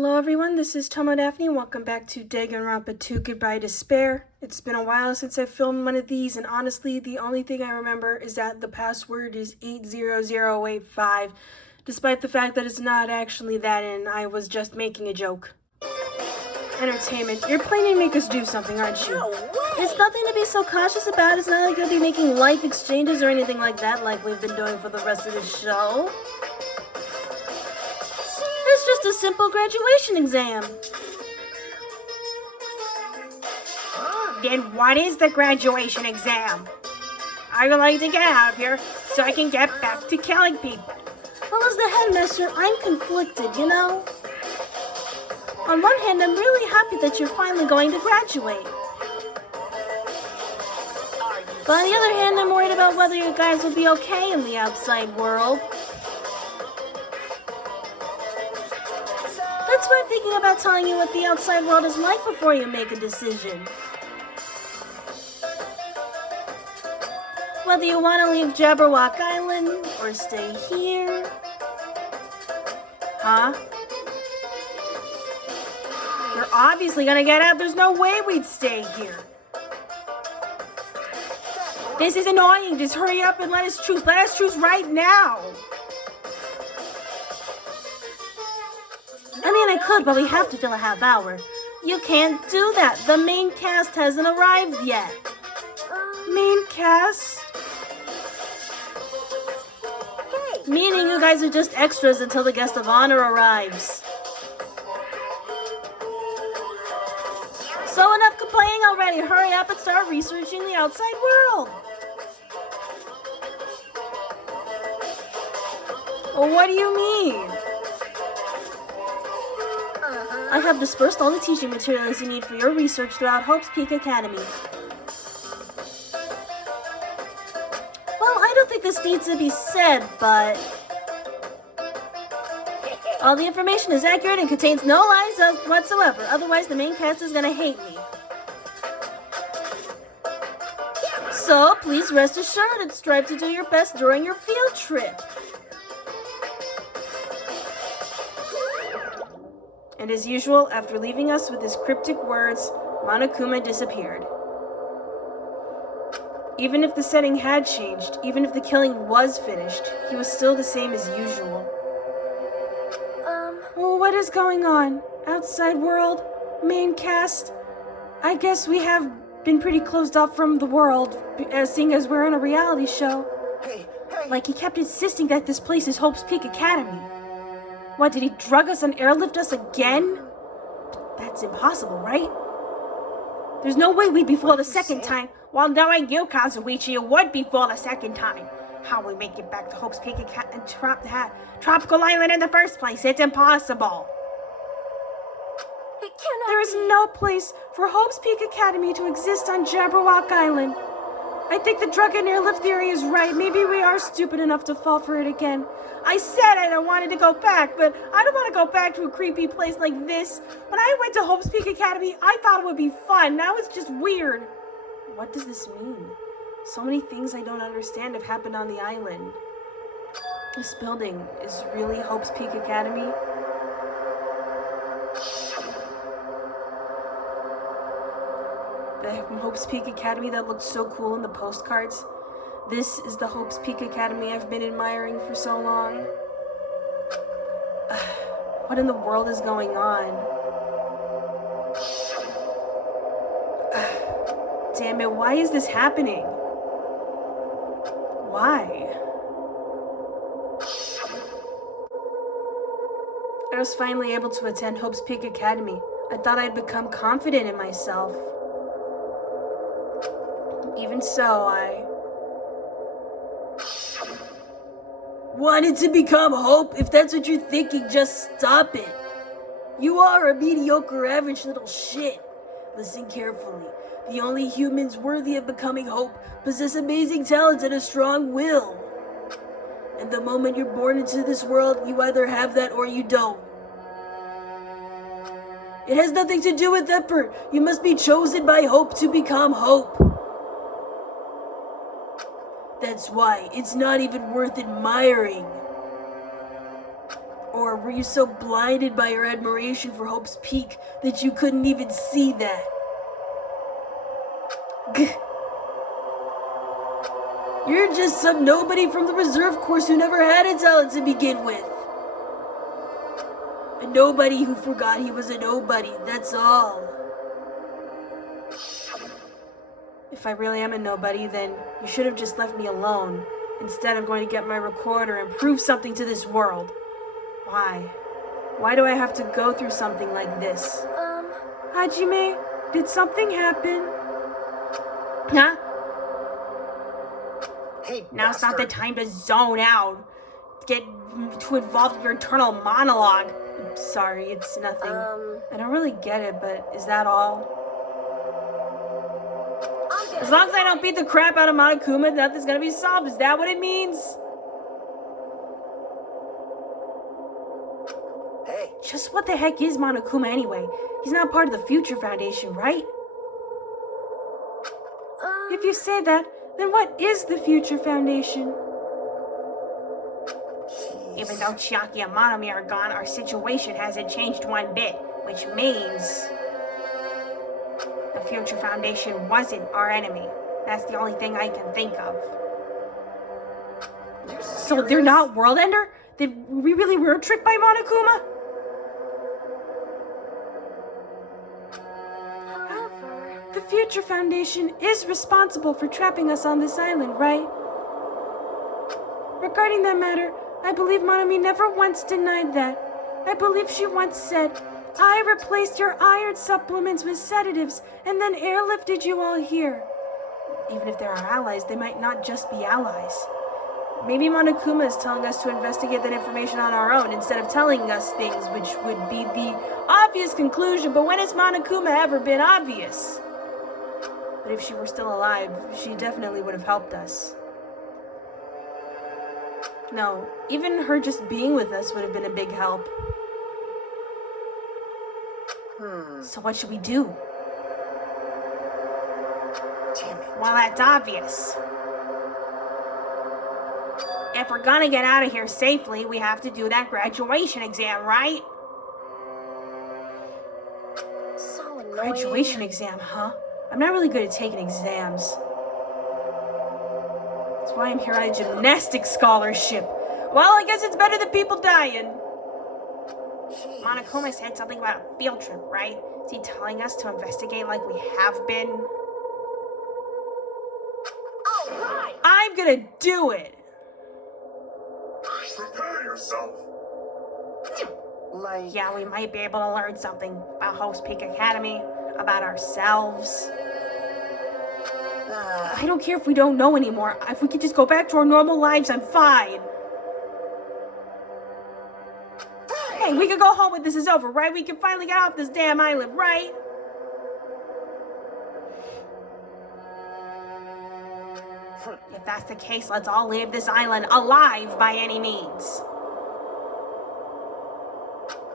Hello everyone, this is Tomo Daphne. Welcome back to Danganronpa 2 Goodbye Despair. It's been a while since I filmed one of these, and honestly, the only thing I remember is that the password is 80085, despite the fact that it's not actually that, and I was just making a joke. Entertainment. You're planning to make us do something, aren't you? No way! It's nothing to be so cautious about. It's not like you'll be making life exchanges or anything like that like we've been doing for the rest of the show. It's just a simple graduation exam. Then what is the graduation exam? I would like to get out of here so I can get back to killing people. Well, as the headmaster, I'm conflicted, you know? On one hand, I'm really happy that you're finally going to graduate. But on the other hand, I'm worried about whether you guys will be okay in the outside world. That's why I'm thinking about telling you what the outside world is like before you make a decision. Whether you want to leave Jabberwock Island or stay here. Huh? You're obviously gonna get out. There's no way we'd stay here. This is annoying. Just hurry up and let us choose. Let us choose right now. I mean, I could, but we have to fill a half hour. You can't do that. The main cast hasn't arrived yet. Main cast? Meaning you guys are just extras until the guest of honor arrives. So enough complaining already. Hurry up and start researching the outside world. Well, what do you mean? I have dispersed all the teaching materials you need for your research throughout Hope's Peak Academy. Well, I don't think this needs to be said, but all the information is accurate and contains no lies whatsoever. Otherwise, the main cast is gonna hate me. So, please rest assured and strive to do your best during your field trip. And as usual, after leaving us with his cryptic words, Monokuma disappeared. Even if the setting had changed, even if the killing was finished, he was still the same as usual. Well, what is going on? Outside world? Main cast? I guess we have been pretty closed off from the world, seeing as we're in a reality show. Hey. Like he kept insisting that this place is Hope's Peak Academy. What, did he drug us and airlift us again? That's impossible, right? There's no way we'd be fooled a second time. Well, knowing you, Kazuichi, you would be fooled a second time. How will we make it back to Hope's Peak and Tropical Island in the first place? It's impossible. It cannot There is no place for Hope's Peak Academy to exist on Jabberwock Island. I think the drug and airlift theory is right. Maybe we are stupid enough to fall for it again. I said I don't want to go back, but I don't want to go back to a creepy place like this. When I went to Hope's Peak Academy, I thought it would be fun. Now it's just weird. What does this mean? So many things I don't understand have happened on the island. This building is really Hope's Peak Academy? The Hope's Peak Academy that looked so cool in the postcards. This is the Hope's Peak Academy I've been admiring for so long. What in the world is going on? Damn it, why is this happening? Why? I was finally able to attend Hope's Peak Academy. I thought I'd become confident in myself. Even so, I wanted to become Hope. If that's what you're thinking, just stop it. You are a mediocre, average little shit. Listen carefully. The only humans worthy of becoming Hope possess amazing talents and a strong will. And the moment you're born into this world, you either have that or you don't. It has nothing to do with effort. You must be chosen by Hope to become Hope. That's why it's not even worth admiring. Or were you so blinded by your admiration for Hope's Peak that you couldn't even see that? You're just some nobody from the reserve course who never had a talent to begin with. A nobody who forgot he was a nobody, that's all. If I really am a nobody, then you should have just left me alone. Instead, I'm going to get my recorder and prove something to this world. Why? Why do I have to go through something like this? Hajime, did something happen? Huh? Hey, now's not the time to zone out. Get too involved in your internal monologue. I'm sorry, it's nothing. I don't really get it, but is that all? As long as I don't beat the crap out of Monokuma, nothing's gonna be solved. Is that what it means? Hey. Just what the heck is Monokuma anyway? He's not part of the Future Foundation, right? If you say that, then what is the Future Foundation? Even though Chiaki and Monomi are gone, our situation hasn't changed one bit, which means the Future Foundation wasn't our enemy. That's the only thing I can think of. So they're not World Ender? We really were tricked by Monokuma? However, the Future Foundation is responsible for trapping us on this island, right? Regarding that matter, I believe Monomi never once denied that. I believe she once said, I replaced your iron supplements with sedatives and then airlifted you all here. Even if they're our allies, they might not just be allies. Maybe Monokuma is telling us to investigate that information on our own instead of telling us things, which would be the obvious conclusion, but when has Monokuma ever been obvious? But if she were still alive, she definitely would have helped us. No, even her just being with us would have been a big help. So what should we do? Damn it. Well, that's obvious. If we're gonna get out of here safely, we have to do that graduation exam, right? So annoying. Graduation exam, huh? I'm not really good at taking exams. That's why I'm here on a gymnastics scholarship. Well, I guess it's better than people dying. Monokuma said something about a field trip, right? Is he telling us to investigate like we have been? All right. I'm gonna do it! Prepare yourself. Like, Yeah, we might be able to learn something about Hope's Peak Academy, about ourselves. I don't care if we don't know anymore. If we could just go back to our normal lives, I'm fine. Hey, we could go home when this is over, right? We can finally get off this damn island, right? If that's the case, let's all leave this island alive by any means.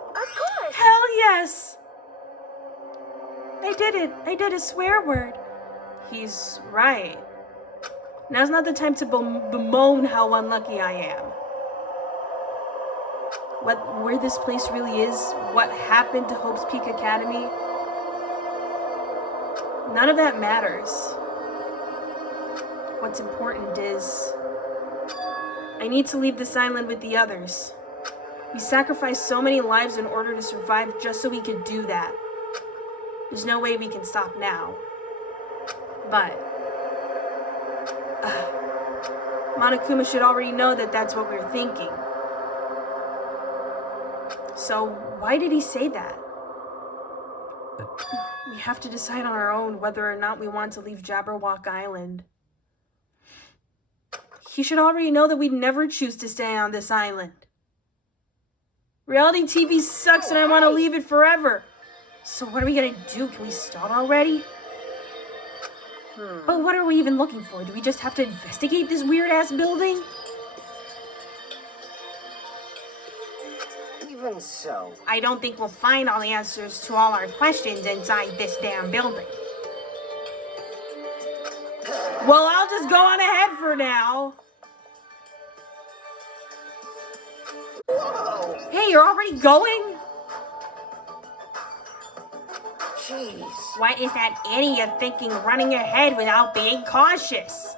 Of course. Hell yes! I did it. I did a swear word. He's right. Now's not the time to bemoan how unlucky I am. Where this place really is, what happened to Hope's Peak Academy, none of that matters. What's important is, I need to leave this island with the others. We sacrificed so many lives in order to survive just so we could do that. There's no way we can stop now. But Monokuma should already know that that's what we're thinking. So why did he say that? We have to decide on our own whether or not we want to leave Jabberwock Island. He should already know that we'd never choose to stay on this island. Reality TV sucks and I want to leave it forever. So what are we gonna do? Can we start already? But what are we even looking for? Do we just have to investigate this weird-ass building? even so. I don't think we'll find all the answers to all our questions inside this damn building. Well, I'll just go on ahead for now. Whoa! Hey, you're already going? Jeez. What is that idiot thinking running ahead without being cautious?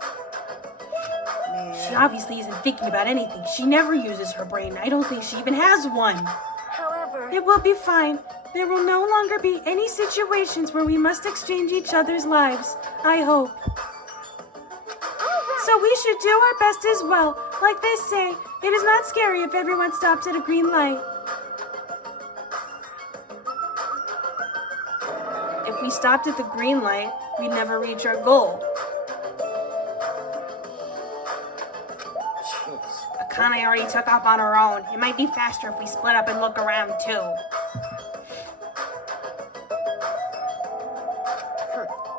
Man. She obviously isn't thinking about anything. She never uses her brain. I don't think she even has one. However, It will be fine. There will no longer be any situations where we must exchange each other's lives. I hope. So we should do our best as well. Like they say, it is not scary if everyone stops at a green light. If we stopped at the green light, we'd never reach our goal. Jeez. Akane already took off on her own. It might be faster if we split up and look around too.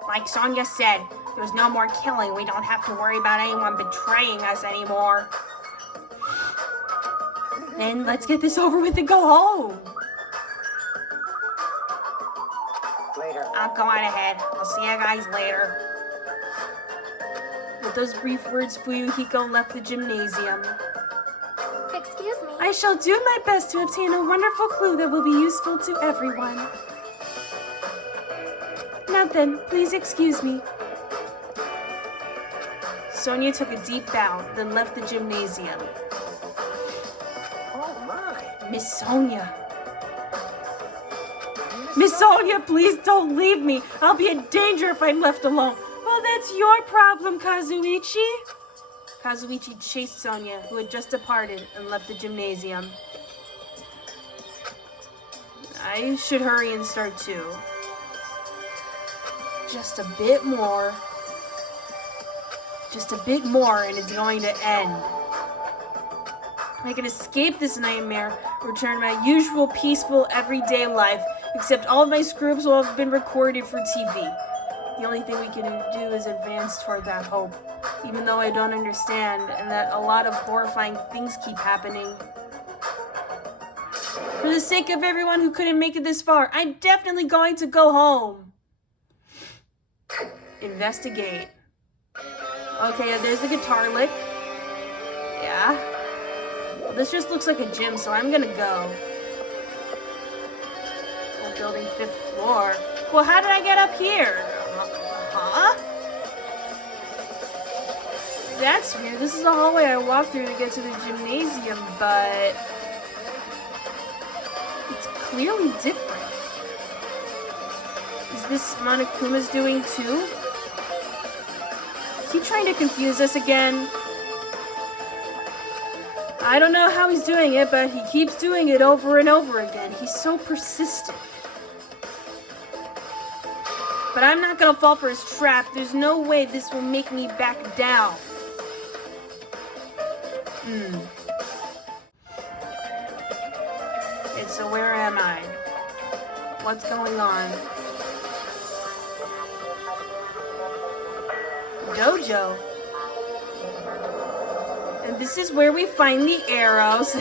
Like Sonia said, there's no more killing. We don't have to worry about anyone betraying us anymore. Then let's get this over with and go home. Later. I'm going ahead. I'll see you guys later. With those brief words, Fuyuhiko left the gymnasium. excuse me. I shall do my best to obtain a wonderful clue that will be useful to everyone. Now then, please excuse me. Sonia took a deep bow, then left the gymnasium. Oh my. Miss Sonia. Miss Sonia, please don't leave me. I'll be in danger if I'm left alone. Well, that's your problem, Kazuichi. Kazuichi chased Sonia, who had just departed, and left the gymnasium. I should hurry and start too. Just a bit more. Just a bit more and it's going to end. I can escape this nightmare, return to my usual peaceful everyday life, except all of my screw-ups will have been recorded for TV. The only thing we can do is advance toward that hope, even though I don't understand and that a lot of horrifying things keep happening. For the sake of everyone who couldn't make it this far, I'm definitely going to go home. Investigate. Okay, there's the guitar lick. Yeah. Well, this just looks like a gym, so I'm gonna go. Oh, building 5th floor. Well, how did I get up here? Huh? That's weird. This is the hallway I walked through to get to the gymnasium, but it's clearly different. Is this Monokuma's doing too? Is he trying to confuse us again? I don't know how he's doing it, but he keeps doing it over and over again. He's so persistent. But I'm not gonna fall for his trap. There's no way this will make me back down. Okay, so where am I? What's going on? Dojo. And this is where we find the arrows.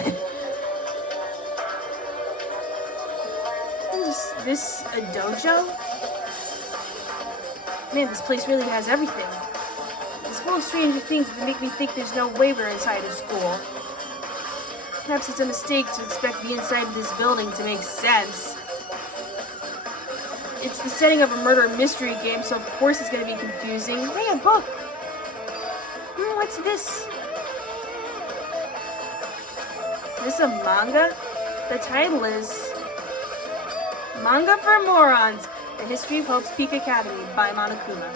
Is this a dojo? Man, this place really has everything. It's full of strange things that make me think there's no way we're inside a school. Perhaps it's a mistake to expect the inside of this building to make sense. It's the setting of a murder mystery game, so of course it's going to be confusing. Hey, a book! What's this? Is this a manga? The title is Manga for Morons, The History of Hope's Peak Academy by Monokuma.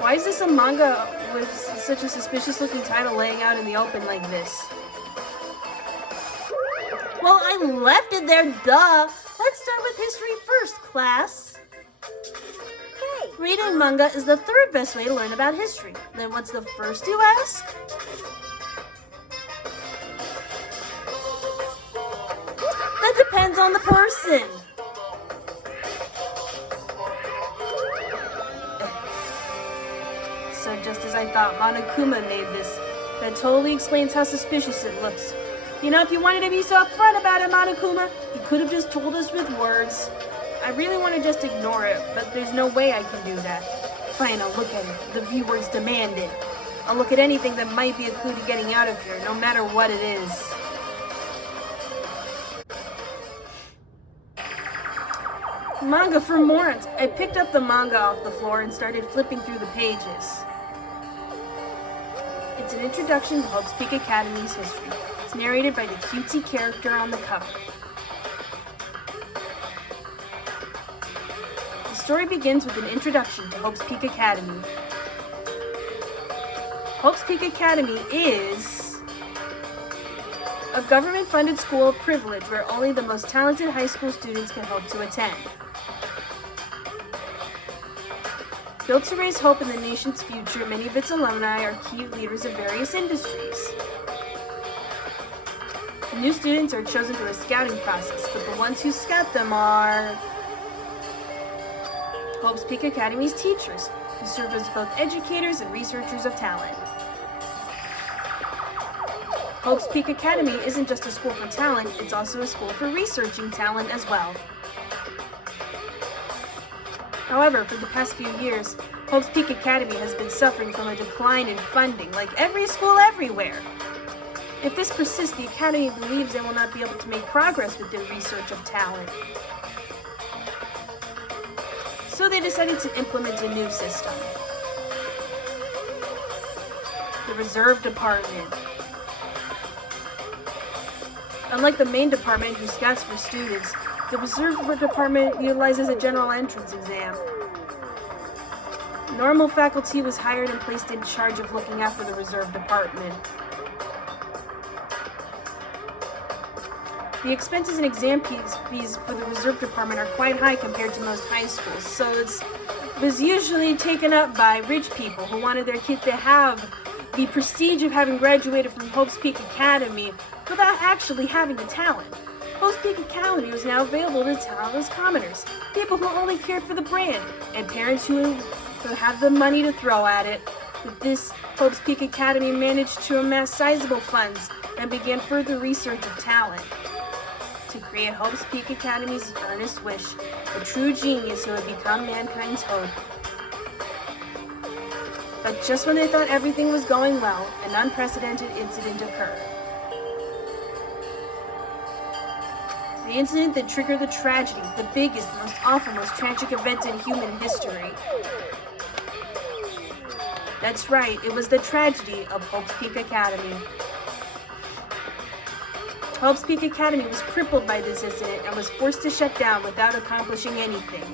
Why is this a manga with such a suspicious looking title laying out in the open like this? Well, I left it there, duh! Let's start with history first, class. Hey, Reading manga is the third best way to learn about history. Then what's the first, you ask? That depends on the person. So just as I thought, Monokuma made this. That totally explains how suspicious it looks. You know, if you wanted to be so upfront about it, Monokuma, you could have just told us with words. I really want to just ignore it, but there's no way I can do that. Fine, I'll look at it. The viewers demand it. I'll look at anything that might be a clue to getting out of here, no matter what it is. Manga for morons! I picked up the manga off the floor and started flipping through the pages. It's an introduction to Hope's Peak Academy's history. It's narrated by the cutesy character on the cover. The story begins with an introduction to Hope's Peak Academy. Hope's Peak Academy is a government-funded school of privilege where only the most talented high school students can hope to attend. Built to raise hope in the nation's future, many of its alumni are key leaders of various industries. The new students are chosen through a scouting process, but the ones who scout them are Hope's Peak Academy's teachers, who serve as both educators and researchers of talent. Hope's Peak Academy isn't just a school for talent, it's also a school for researching talent as well. However, for the past few years, Hope's Peak Academy has been suffering from a decline in funding, like every school everywhere. If this persists, the Academy believes they will not be able to make progress with their research of talent. So they decided to implement a new system. The Reserve Department. Unlike the main department who scouts for students, the Reserve Department utilizes a general entrance exam. Normal faculty was hired and placed in charge of looking after the Reserve Department. The expenses and exam fees for the Reserve Department are quite high compared to most high schools, so it was usually taken up by rich people who wanted their kid to have the prestige of having graduated from Hope's Peak Academy without actually having the talent. Hope's Peak Academy was now available to talentless commoners, people who only cared for the brand, and parents who had the money to throw at it. With this, Hope's Peak Academy managed to amass sizable funds and began further research of talent. To create Hope's Peak Academy's earnest wish, a true genius who would become mankind's hope. But just when they thought everything was going well, an unprecedented incident occurred. The incident that triggered the tragedy, the biggest, most awful, most tragic event in human history. That's right, it was the tragedy of Hope's Peak Academy. Hope's Peak Academy was crippled by this incident and was forced to shut down without accomplishing anything.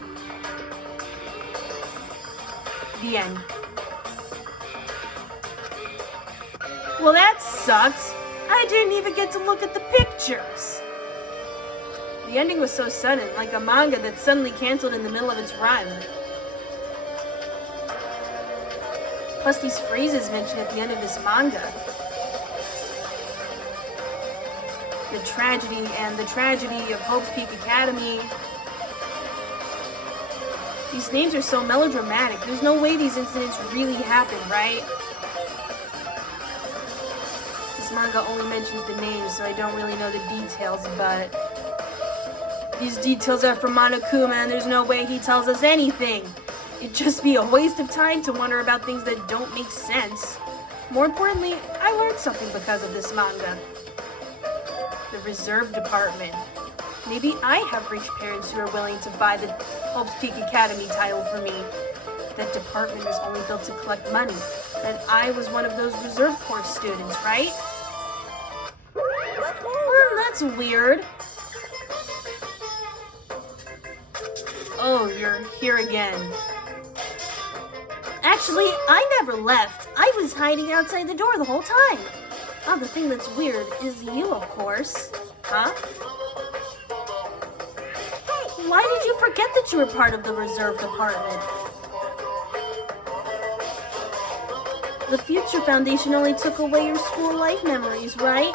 The end. Well, that sucks. I didn't even get to look at the pictures. The ending was so sudden, like a manga that's suddenly canceled in the middle of its run. Plus these phrases mentioned at the end of this manga. The tragedy and the tragedy of Hope's Peak Academy. These names are so melodramatic. There's no way these incidents really happened, right? This manga only mentions the names, so I don't really know the details, but these details are from Monokuma, and there's no way he tells us anything. It'd just be a waste of time to wonder about things that don't make sense. More importantly, I learned something because of this manga. The Reserve Department. Maybe I have rich parents who are willing to buy the Hope's Peak Academy title for me. That department was only built to collect money. And I was one of those Reserve Corps students, right? That's weird. Oh, you're here again. Actually, I never left. I was hiding outside the door the whole time. Oh, the thing that's weird is you, of course. Huh? Why did you forget that you were part of the Reserve Department? The Future Foundation only took away your school life memories, right?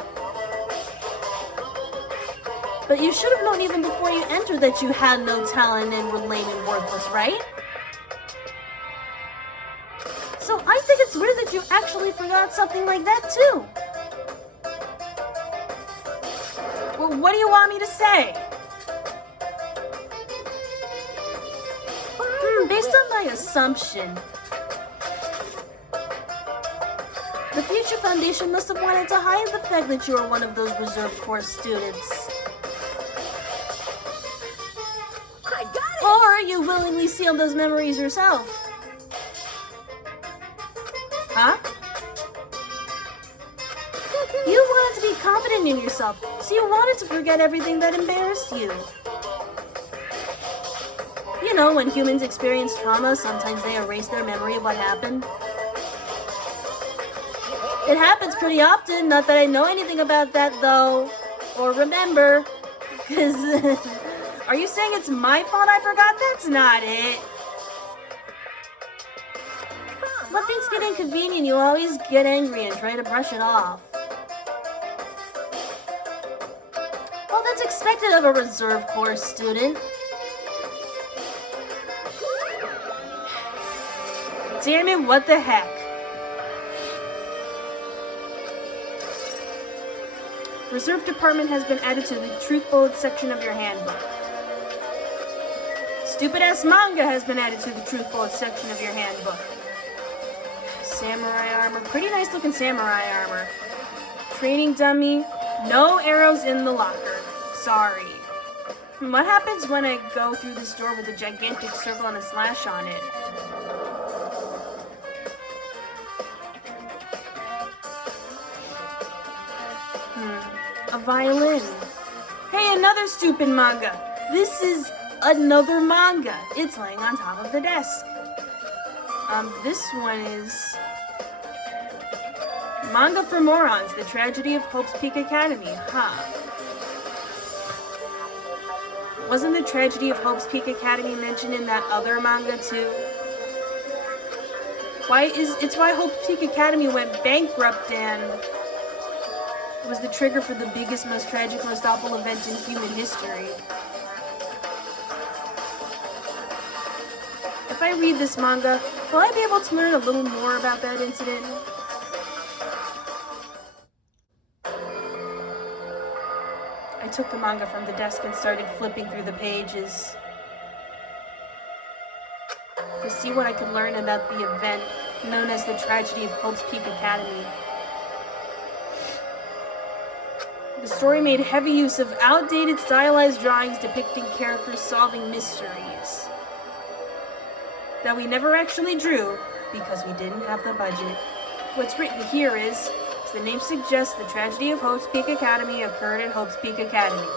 But you should have known even before you entered that you had no talent and were lame and worthless, right? So I think it's weird that you actually forgot something like that too. Well, what do you want me to say? Based on my assumption, The Future Foundation must have wanted to hide the fact that you were one of those reserve course students. I got it! Or you willingly sealed those memories yourself. Huh? You wanted to be confident in yourself, so you wanted to forget everything that embarrassed you. You know, when humans experience trauma, sometimes they erase their memory of what happened. It happens pretty often, not that I know anything about that though, or remember, because are you saying it's my fault I forgot? That's not it. When things get inconvenient, you always get angry and try to brush it off. Well, that's expected of a reserve course student. Damn it, what the heck? Reserve department has been added to the truth bullet section of your handbook. Stupid ass manga has been added to the truth bullet section of your handbook. Samurai armor, pretty nice looking samurai armor. Training dummy, no arrows in the locker. Sorry. What happens when I go through this door with a gigantic circle and a slash on it? A violin. Hey, another stupid manga. This is another manga. It's laying on top of the desk. This one is Manga for Morons, The Tragedy of Hope's Peak Academy. Huh. Wasn't The Tragedy of Hope's Peak Academy mentioned in that other manga too? It's why Hope's Peak Academy went bankrupt and was the trigger for the biggest, most tragic, most awful event in human history. If I read this manga, will I be able to learn a little more about that incident? I took the manga from the desk and started flipping through the pages to see what I could learn about the event known as the Tragedy of Hope's Peak Academy. The story made heavy use of outdated stylized drawings depicting characters solving mysteries that we never actually drew because we didn't have the budget. What's written here is, as the name suggests, the Tragedy of Hope's Peak Academy occurred at Hope's Peak Academy.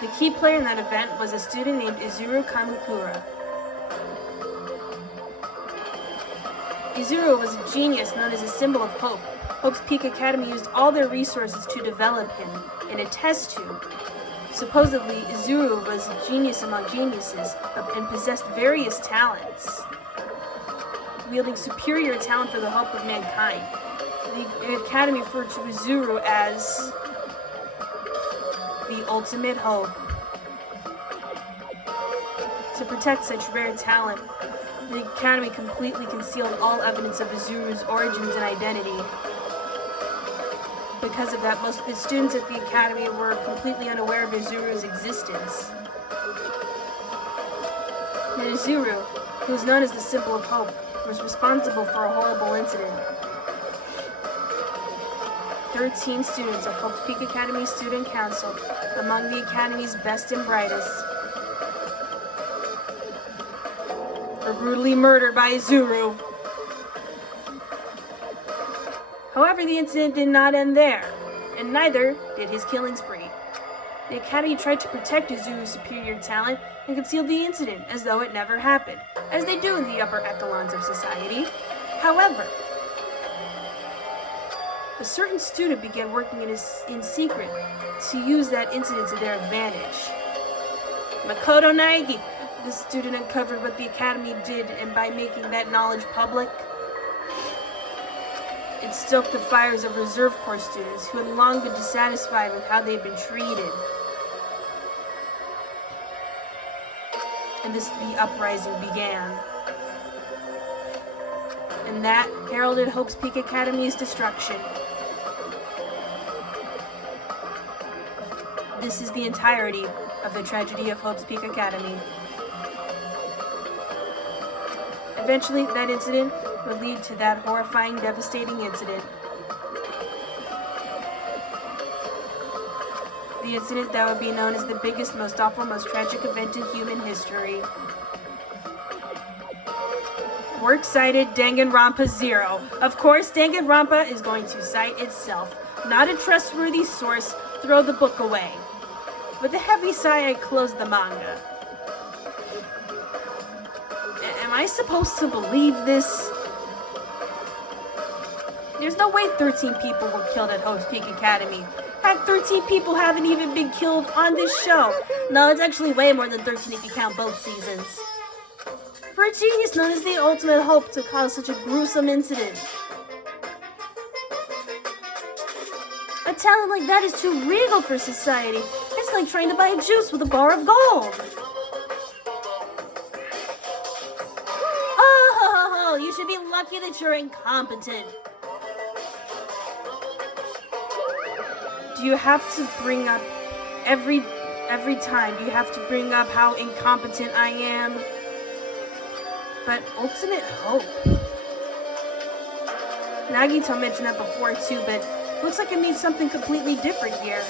The key player in that event was a student named Izuru Kamikura. Izuru was a genius known as a symbol of hope. Hope's Peak Academy used all their resources to develop him in a test tube. Supposedly, Izuru was a genius among geniuses and possessed various talents, wielding superior talent for the hope of mankind. The Academy referred to Izuru as the ultimate hope. To protect such rare talent, the Academy completely concealed all evidence of Izuru's origins and identity. Because of that, most of the students at the Academy were completely unaware of Izuru's existence. And Izuru, who was known as the symbol of hope, was responsible for a horrible incident. 13 students of Hope's Peak Academy Student Council, among the Academy's best and brightest, were brutally murdered by Izuru. However, the incident did not end there, and neither did his killing spree. The Academy tried to protect Izuru's superior talent and conceal the incident as though it never happened, as they do in the upper echelons of society. However, a certain student began working in secret to use that incident to their advantage. Makoto Naegi, the student uncovered what the Academy did, and by making that knowledge public, it stoked the fires of reserve corps students who had long been dissatisfied with how they had been treated. And the uprising began. And that heralded Hope's Peak Academy's destruction. This is the entirety of the Tragedy of Hope's Peak Academy. Eventually, that incident would lead to that horrifying, devastating incident. The incident that would be known as the biggest, most awful, most tragic event in human history. Works cited Danganronpa 0. Of course, Danganronpa is going to cite itself. Not a trustworthy source, throw the book away. With a heavy sigh, I closed the manga. Am I supposed to believe this? There's no way 13 people were killed at Hope's Peak Academy. Heck, 13 people haven't even been killed on this show. No, it's actually way more than 13 if you count both seasons. For a genius known as the ultimate hope to cause such a gruesome incident. A talent like that is too regal for society. It's like trying to buy a juice with a bar of gold. Oh, you should be lucky that you're incompetent. Do you have to bring up every time? Do you have to bring up how incompetent I am? But ultimate hope. Nagito mentioned that before too, but looks like it means something completely different here.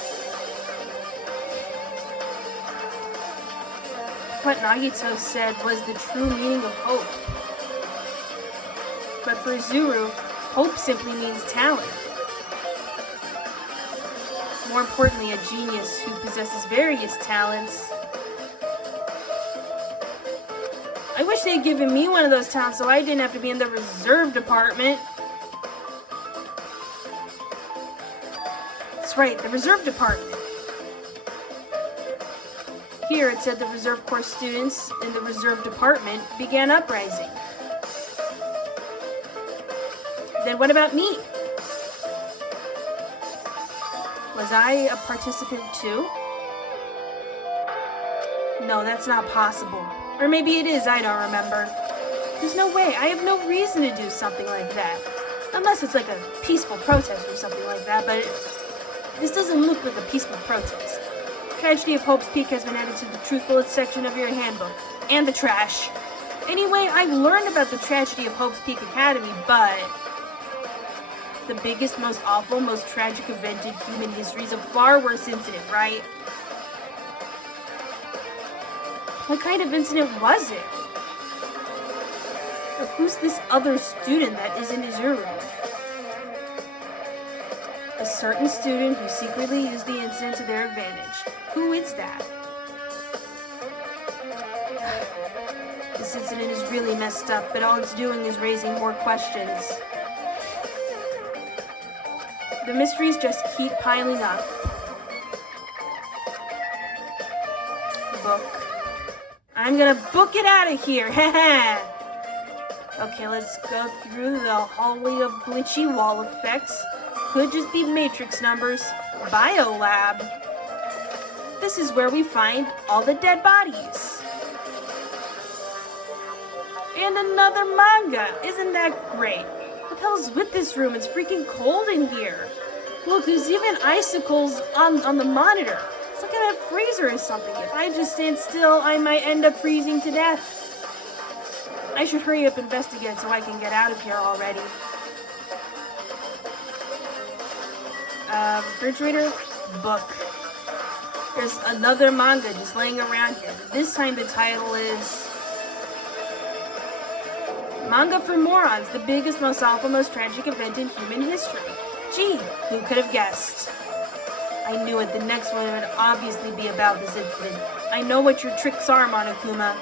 What Nagito said was the true meaning of hope. But for Zuru, hope simply means talent. More importantly, a genius who possesses various talents. I wish they had given me one of those talents so I didn't have to be in the reserve department. That's right, the reserve department. Here it said the reserve corps students in the reserve department began uprising. Then what about me? Was I a participant too? No, that's not possible. Or maybe it is, I don't remember. There's no way, I have no reason to do something like that. Unless it's like a peaceful protest or something like that, but this doesn't look like a peaceful protest. Tragedy of Hope's Peak has been added to the Truth Bullets section of your handbook. And the trash. Anyway, I've learned about the tragedy of Hope's Peak Academy, but the biggest, most awful, most tragic event in human history is a far worse incident, right? What kind of incident was it? Or who's this other student that isn't Izuru? A certain student who secretly used the incident to their advantage. Who is that? This incident is really messed up, but all it's doing is raising more questions. The mysteries just keep piling up. Book. I'm gonna book it out of here, haha! Okay, let's go through the hallway of glitchy wall effects. Could just be matrix numbers. Biolab. This is where we find all the dead bodies. And another manga! Isn't that great? What the hell's with this room? It's freaking cold in here. Look, there's even icicles on the monitor. It's like I'm in a freezer or something. If I just stand still, I might end up freezing to death. I should hurry up and investigate so I can get out of here already. Refrigerator, book. There's another manga just laying around here. This time the title is Manga for Morons, the biggest, most awful, most tragic event in human history. Gee, who could have guessed? I knew it. The next one would obviously be about this incident. I know what your tricks are, Monokuma.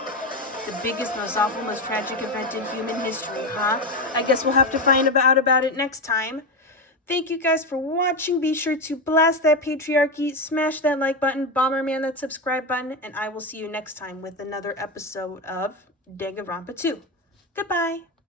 The biggest, most awful, most tragic event in human history, huh? I guess we'll have to find out about it next time. Thank you guys for watching. Be sure to blast that patriarchy, smash that like button, Bomberman that subscribe button, and I will see you next time with another episode of Danganronpa 2. Goodbye.